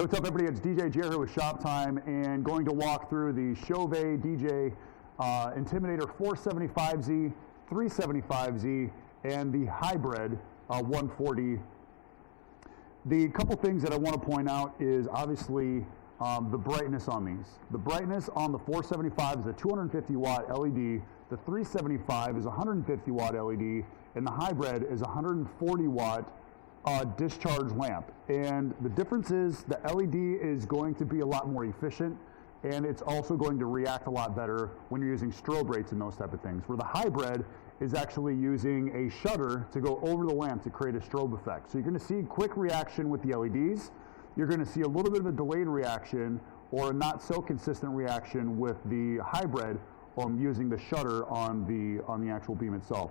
What's up, everybody? It's DJ Jer here with Shop Time, and going to walk through the Chauvet DJ Intimidator 475Z, 375Z, and the hybrid 140. The couple things that I want to point out is obviously the brightness on these. The brightness on the 475 is a 250 watt LED, the 375 is a 150 watt LED, and the hybrid is a 140 watt discharge lamp. And the difference is the LED is going to be a lot more efficient, and it's also going to react a lot better when you're using strobe rates and those type of things, where the hybrid is actually using a shutter to go over the lamp to create a strobe effect. So you're going to see quick reaction with the LEDs. You're going to see a little bit of a delayed reaction or a not so consistent reaction with the hybrid using the shutter on the actual beam itself.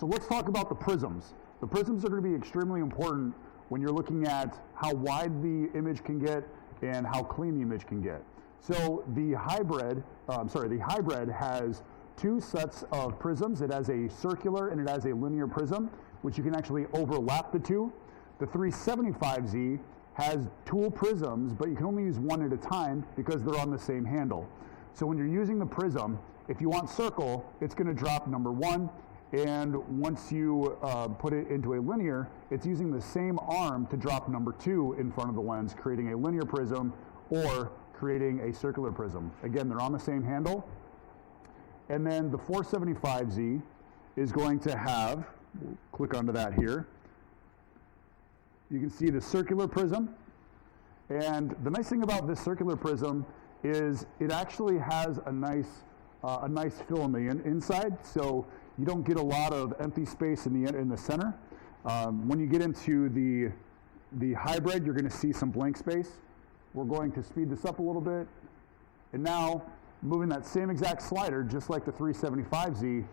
So let's talk about the prisms. The prisms are going to be extremely important when you're looking at how wide the image can get and how clean the image can get. So the hybrid has two sets of prisms. It has a circular and it has a linear prism, which you can actually overlap the two. The 375Z has dual prisms, but you can only use one at a time because they're on the same handle. So when you're using the prism, if you want circle, it's going to drop number one. And once you put it into a linear, it's using the same arm to drop number two in front of the lens, creating a linear prism or creating a circular prism. Again, they're on the same handle. And then the 475Z is going to have, we'll click onto that here, you can see the circular prism. And the nice thing about this circular prism is it actually has a nice fill on the inside. So you don't get a lot of empty space in the center. When you get into the hybrid, you're going to see some blank space. We're going to speed this up a little bit. And now, moving that same exact slider, just like the 375Z,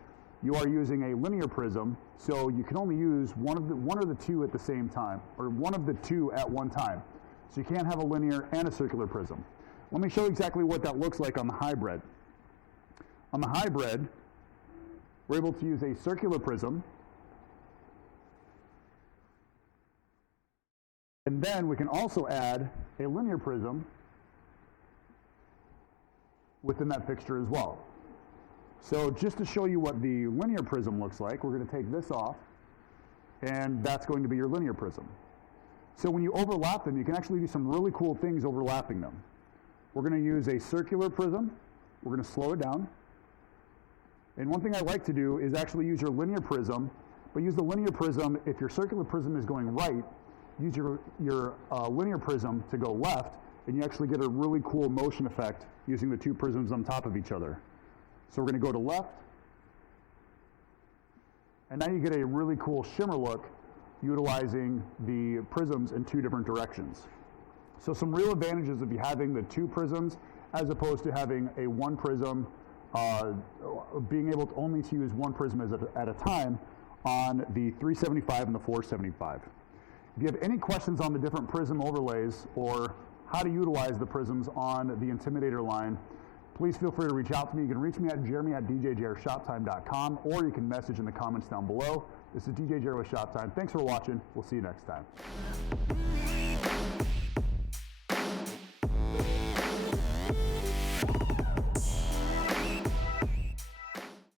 you are using a linear prism, so you can only use one of the two at the same time, or one of the two at one time. So you can't have a linear and a circular prism. Let me show you exactly what that looks like on the hybrid. On the hybrid, we're able to use a circular prism, and then we can also add a linear prism within that fixture as well. So just to show you what the linear prism looks like, we're going to take this off, and that's going to be your linear prism. So when you overlap them, you can actually do some really cool things overlapping them. We're going to use a circular prism. We're going to slow it down. And one thing I like to do is actually use your linear prism, but use the linear prism, if your circular prism is going right, use your linear prism to go left, and you actually get a really cool motion effect using the two prisms on top of each other. So we're going to go to left, and now you get a really cool shimmer look utilizing the prisms in two different directions. So some real advantages of having the two prisms as opposed to having a one prism, being able to only use one prism at a time on the 375 and the 475. If you have any questions on the different prism overlays or how to utilize the prisms on the Intimidator line, please feel free to reach out to me. You can reach me at jeremy@djjershoptime.com, or you can message in the comments down below. This is DJ Jer with Shop Time. Thanks for watching. We'll see you next time.